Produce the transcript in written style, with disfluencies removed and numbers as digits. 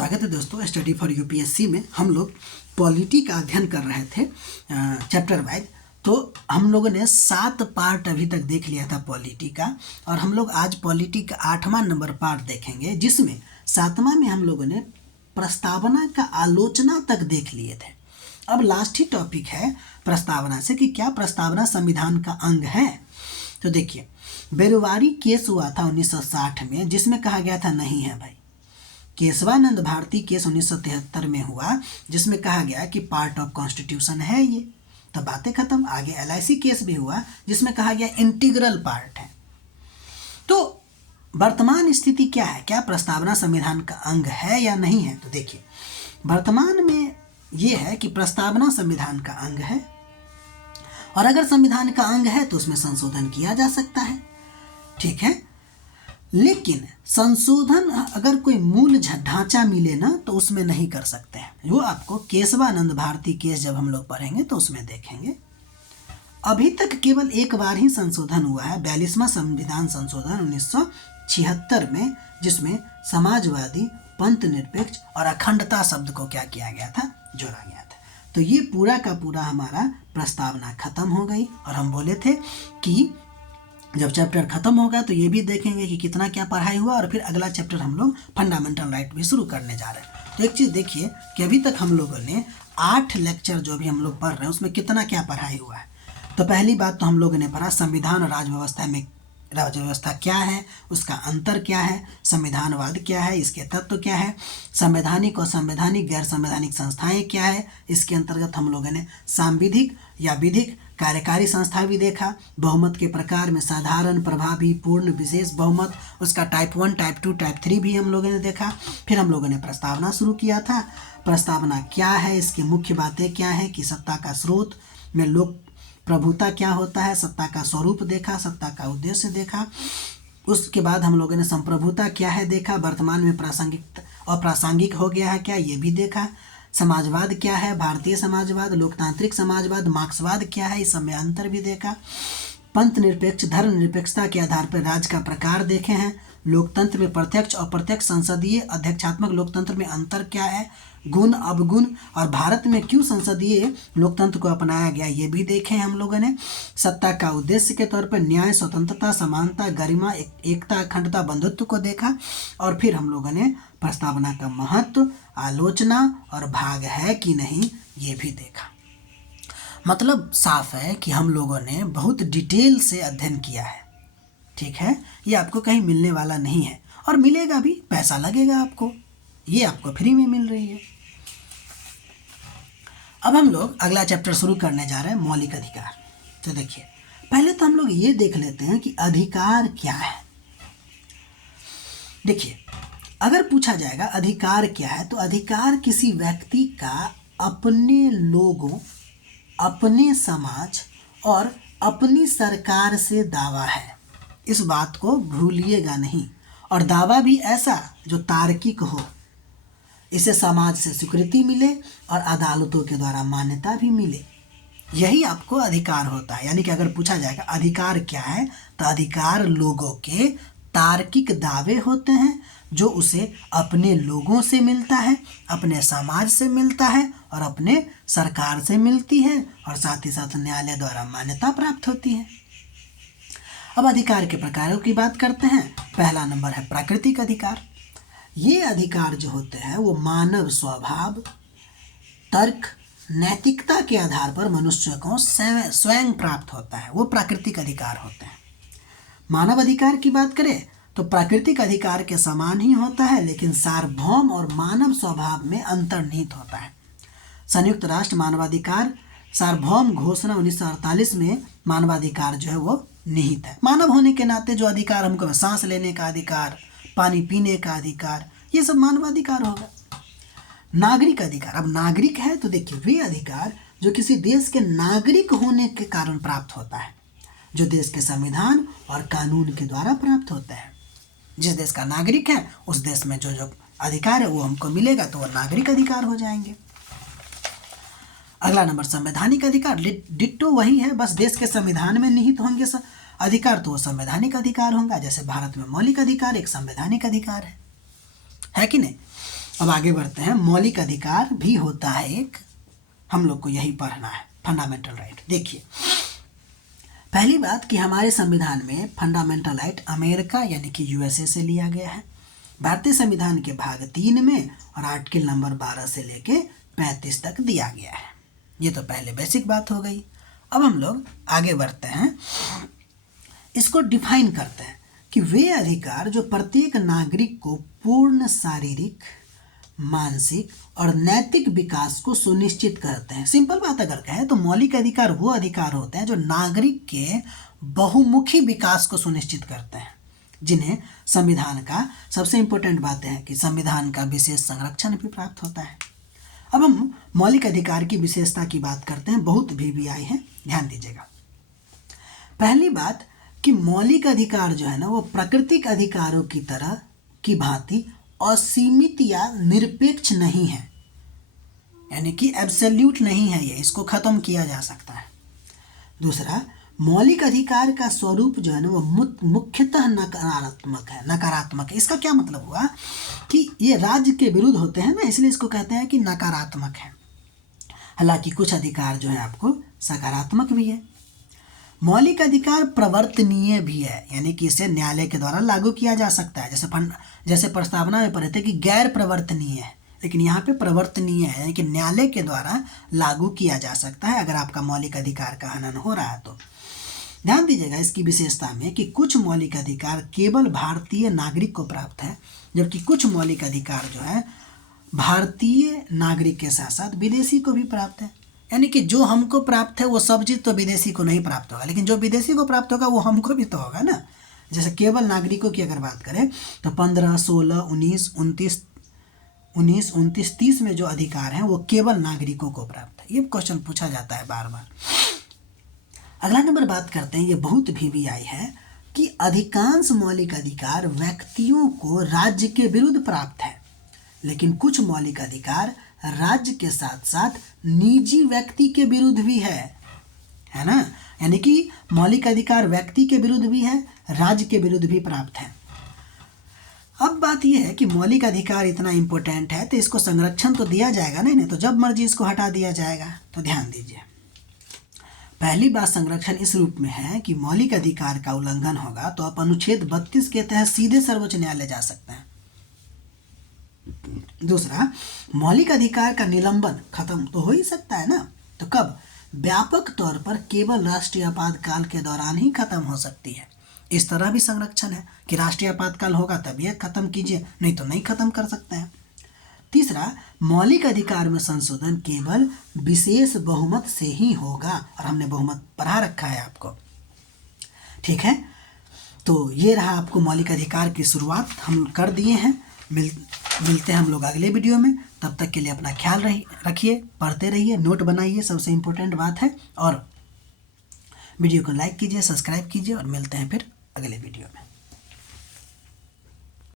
स्वागत है दोस्तों। स्टडी फॉर यूपीएससी में हम लोग पॉलिटी का अध्ययन कर रहे थे चैप्टर वाइज। तो हम लोगों ने 7 पार्ट अभी तक देख लिया था पॉलिटी का, और हम लोग आज पॉलिटी का 8वां नंबर पार्ट देखेंगे, जिसमें 7वां में हम लोगों ने प्रस्तावना का आलोचना तक देख लिए थे। अब लास्ट ही टॉपिक है प्रस्तावना से कि क्या प्रस्तावना संविधान का अंग है। तो देखिए, बेरुवारी केस हुआ था 1960 में, जिसमें कहा गया था नहीं है भाई। केशवानंद भारती केस 1973 में हुआ, जिसमें कहा गया कि पार्ट ऑफ कॉन्स्टिट्यूशन है ये, तो बातें खत्म। आगे LIC केस भी हुआ, जिसमें कहा गया इंटीग्रल पार्ट है। तो वर्तमान स्थिति क्या है, क्या प्रस्तावना संविधान का अंग है या नहीं है? तो देखिए, वर्तमान में ये है कि प्रस्तावना संविधान का अंग है, और अगर संविधान का अंग है तो उसमें संशोधन किया जा सकता है, ठीक है। लेकिन संशोधन अगर कोई मूल ढांचा मिले ना, तो उसमें नहीं कर सकते हैं। वो आपको केशवानंद भारती केस जब हम लोग पढ़ेंगे तो उसमें देखेंगे। अभी तक केवल एक बार ही संशोधन हुआ है, 42वां संविधान संशोधन 1976 में, जिसमें समाजवादी, पंथ निरपेक्ष और अखंडता शब्द को क्या किया गया था, जोड़ा गया था। तो ये पूरा का पूरा हमारा प्रस्तावना खत्म हो गई। और हम बोले थे कि जब चैप्टर खत्म होगा तो ये भी देखेंगे कि कितना क्या पढ़ाई हुआ, और फिर अगला चैप्टर हम लोग फंडामेंटल राइट भी शुरू करने जा रहे हैं। तो एक चीज़ देखिए कि अभी तक हम लोगों ने 8 लेक्चर जो भी हम लोग पढ़ रहे हैं उसमें कितना क्या पढ़ाई हुआ है। तो पहली बात तो हम लोगों ने पढ़ा संविधान और राजव्यवस्था में, राजव्यवस्था क्या है, उसका अंतर क्या है, संविधानवाद क्या है, इसके तत्व क्या है, संवैधानिक और संवैधानिक गैर संवैधानिक संस्थाएं क्या है। इसके अंतर्गत हम लोगों ने सांविधिक या विधिक कार्यकारी संस्था भी देखा, बहुमत के प्रकार में साधारण, प्रभावी, पूर्ण, विशेष बहुमत, उसका टाइप 1, टाइप 2, टाइप 3 भी हम लोगों ने देखा। फिर हम लोगों ने प्रस्तावना शुरू किया था। प्रस्तावना क्या है, इसकी मुख्य बातें क्या हैं, कि सत्ता का स्रोत में लोक प्रभुता क्या होता है, सत्ता का स्वरूप देखा, सत्ता का उद्देश्य देखा। उसके बाद हम लोगों ने संप्रभुता क्या है देखा, वर्तमान में प्रासंगिक और प्रासंगिक हो गया है क्या, ये भी देखा। समाजवाद क्या है, भारतीय समाजवाद, लोकतांत्रिक समाजवाद, मार्क्सवाद क्या है, इस सब में अंतर भी देखा। पंथ निरपेक्ष, धर्म निरपेक्षता के आधार पर राज्य का प्रकार देखे हैं। लोकतंत्र में प्रत्यक्ष और अप्रत्यक्ष, संसदीय अध्यक्षात्मक लोकतंत्र में अंतर क्या है, गुण अवगुण, और भारत में क्यों संसदीय लोकतंत्र को अपनाया गया, ये भी देखे हम लोगों ने। सत्ता का उद्देश्य के तौर पर न्याय, स्वतंत्रता, समानता, गरिमा, एकता, अखंडता, बंधुत्व को देखा। और फिर हम लोगों ने प्रस्तावना का महत्व, आलोचना और भाग है कि नहीं, ये भी देखा। मतलब साफ है कि हम लोगों ने बहुत डिटेल से अध्ययन किया है, ठीक है। ये आपको कहीं मिलने वाला नहीं है, और मिलेगा भी, पैसा लगेगा आपको, ये आपको फ्री में मिल रही है। अब हम लोग अगला चैप्टर शुरू करने जा रहे हैं, मौलिक अधिकार। तो देखिए, पहले तो हम लोग ये देख लेते हैं कि अधिकार क्या है। देखिए, अगर पूछा जाएगा अधिकार क्या है, तो अधिकार किसी व्यक्ति का अपने लोगों, अपने समाज और अपनी सरकार से दावा है। इस बात को भूलिएगा नहीं। और दावा भी ऐसा जो तार्किक हो, इसे समाज से स्वीकृति मिले और अदालतों के द्वारा मान्यता भी मिले, यही आपको अधिकार होता है। यानी कि अगर पूछा जाएगा अधिकार क्या है, तो अधिकार लोगों के तार्किक दावे होते हैं, जो उसे अपने लोगों से मिलता है, अपने समाज से मिलता है, और अपने सरकार से मिलती है, और साथ ही साथ न्यायालय द्वारा मान्यता प्राप्त होती है। अब अधिकार के प्रकारों की बात करते हैं। पहला नंबर है प्राकृतिक अधिकार। ये अधिकार जो होते हैं वो मानव स्वभाव, तर्क, नैतिकता के आधार पर मनुष्य को स्वयं प्राप्त होता है, वो प्राकृतिक अधिकार होते हैं। मानव अधिकार की बात करें तो प्राकृतिक अधिकार के समान ही होता है, लेकिन सार्वभौम और मानव स्वभाव में अंतर्निहित होता है। संयुक्त राष्ट्र मानवाधिकार सार्वभौम घोषणा 1948 में मानवाधिकार जो है वो निहित है। मानव होने के नाते जो अधिकार हमको, सांस लेने का अधिकार, पानी पीने का अधिकार, ये सब मानवाधिकार होगा। नागरिक अधिकार, अब नागरिक है तो देखिए, वे अधिकार जो किसी देश के नागरिक होने के कारण प्राप्त होता है, जो देश के संविधान और कानून के द्वारा प्राप्त होता है। जिस देश का नागरिक है उस देश में जो जो अधिकार है वो हमको मिलेगा, तो वो नागरिक अधिकार हो जाएंगे। अगला नंबर संवैधानिक अधिकार। डिट्टो वही है, बस देश के संविधान में निहित होंगे अधिकार, तो वो संवैधानिक अधिकार होगा। जैसे भारत में मौलिक अधिकार एक संवैधानिक अधिकार है कि नहीं। अब आगे बढ़ते हैं। मौलिक अधिकार भी होता है एक, हम लोग को यही पढ़ना है, फंडामेंटल राइट। देखिए, पहली बात कि हमारे संविधान में फंडामेंटल राइट अमेरिका यानी कि यूएसए से लिया गया है। भारतीय संविधान के भाग 3 में और आर्टिकल नंबर 12 से लेके 35 तक दिया गया है। ये तो पहले बेसिक बात हो गई। अब हम लोग आगे बढ़ते हैं, इसको डिफाइन करते हैं कि वे अधिकार जो प्रत्येक नागरिक को पूर्ण शारीरिक, मानसिक और नैतिक विकास को सुनिश्चित करते हैं। सिंपल बात अगर कहें तो मौलिक अधिकार वो अधिकार होते हैं जो नागरिक के बहुमुखी विकास को सुनिश्चित करते हैं, जिन्हें संविधान का सबसे इम्पोर्टेंट बात है कि संविधान का विशेष संरक्षण भी प्राप्त होता है। अब हम मौलिक अधिकार की विशेषता की बात करते हैं, बहुत VVI है, ध्यान दीजिएगा। पहली बात कि मौलिक अधिकार जो है ना वो प्राकृतिक अधिकारों की तरह की भांति असीमित या निरपेक्ष नहीं है, यानी कि एब्सोल्यूट नहीं है, ये इसको खत्म किया जा सकता है। दूसरा, मौलिक अधिकार का स्वरूप जो है ना वो मुख्यतः नकारात्मक है। इसका क्या मतलब हुआ कि ये राज्य के विरुद्ध होते हैं ना, इसलिए इसको कहते हैं कि नकारात्मक है। हालांकि कुछ अधिकार जो है आपको सकारात्मक भी है। मौलिक अधिकार प्रवर्तनीय भी है, यानी कि इसे न्यायालय के द्वारा लागू किया जा सकता है। जैसे प्रस्तावना में पढ़े थे कि गैर प्रवर्तनीय है, लेकिन यहाँ पे प्रवर्तनीय है, यानी कि न्यायालय के द्वारा लागू किया जा सकता है अगर आपका मौलिक अधिकार का हनन हो रहा है तो। ध्यान दीजिएगा इसकी विशेषता में कि कुछ मौलिक अधिकार केवल भारतीय नागरिक को प्राप्त है, जबकि कुछ मौलिक अधिकार जो है भारतीय नागरिक के साथ साथ विदेशी को भी प्राप्त है। यानी कि जो हमको प्राप्त है वो सब चीज़ तो विदेशी को नहीं प्राप्त होगा, लेकिन जो विदेशी को प्राप्त होगा वो हमको भी तो होगा ना। जैसे केवल नागरिकों की अगर बात करें तो 15, 16, 19, 29, 30 में जो अधिकार हैं वो केवल नागरिकों को प्राप्त है। ये क्वेश्चन पूछा जाता है बार बार। अगला नंबर बात करते हैं, ये बहुत VVI है कि अधिकांश मौलिक अधिकार व्यक्तियों को राज्य के विरुद्ध प्राप्त है, लेकिन कुछ मौलिक अधिकार राज्य के साथ साथ निजी व्यक्ति के विरुद्ध भी है ना। यानी कि मौलिक अधिकार व्यक्ति के विरुद्ध भी है, राज्य के विरुद्ध भी प्राप्त है। अब बात यह है कि मौलिक अधिकार इतना इम्पोर्टेंट है तो इसको संरक्षण तो दिया जाएगा नहीं तो जब मर्जी इसको हटा दिया जाएगा। तो ध्यान दीजिए, पहली बात संरक्षण इस रूप में है कि मौलिक अधिकार का उल्लंघन होगा तो आप अनुच्छेद 32 के तहत सीधे सर्वोच्च न्यायालय जा सकते हैं। दूसरा, मौलिक अधिकार का निलंबन खत्म तो हो ही सकता है ना, तो कब? व्यापक तौर पर केवल राष्ट्रीय आपातकाल के दौरान ही खत्म हो सकती है। इस तरह भी संरक्षण है कि राष्ट्रीय आपातकाल होगा तब ये खत्म कीजिए, नहीं तो नहीं खत्म कर सकते हैं। तीसरा, मौलिक अधिकार में संशोधन केवल विशेष बहुमत से ही होगा, और हमने बहुमत पढ़ा रखा है आपको, ठीक है। तो ये रहा आपको मौलिक अधिकार की शुरुआत हम कर दिए हैं। मिलते हैं हम लोग अगले वीडियो में, तब तक के लिए अपना ख्याल रखिए, पढ़ते रहिए, नोट बनाइए, सबसे इम्पोर्टेंट बात है, और वीडियो को लाइक कीजिए, सब्सक्राइब कीजिए, और मिलते हैं फिर अगले वीडियो में।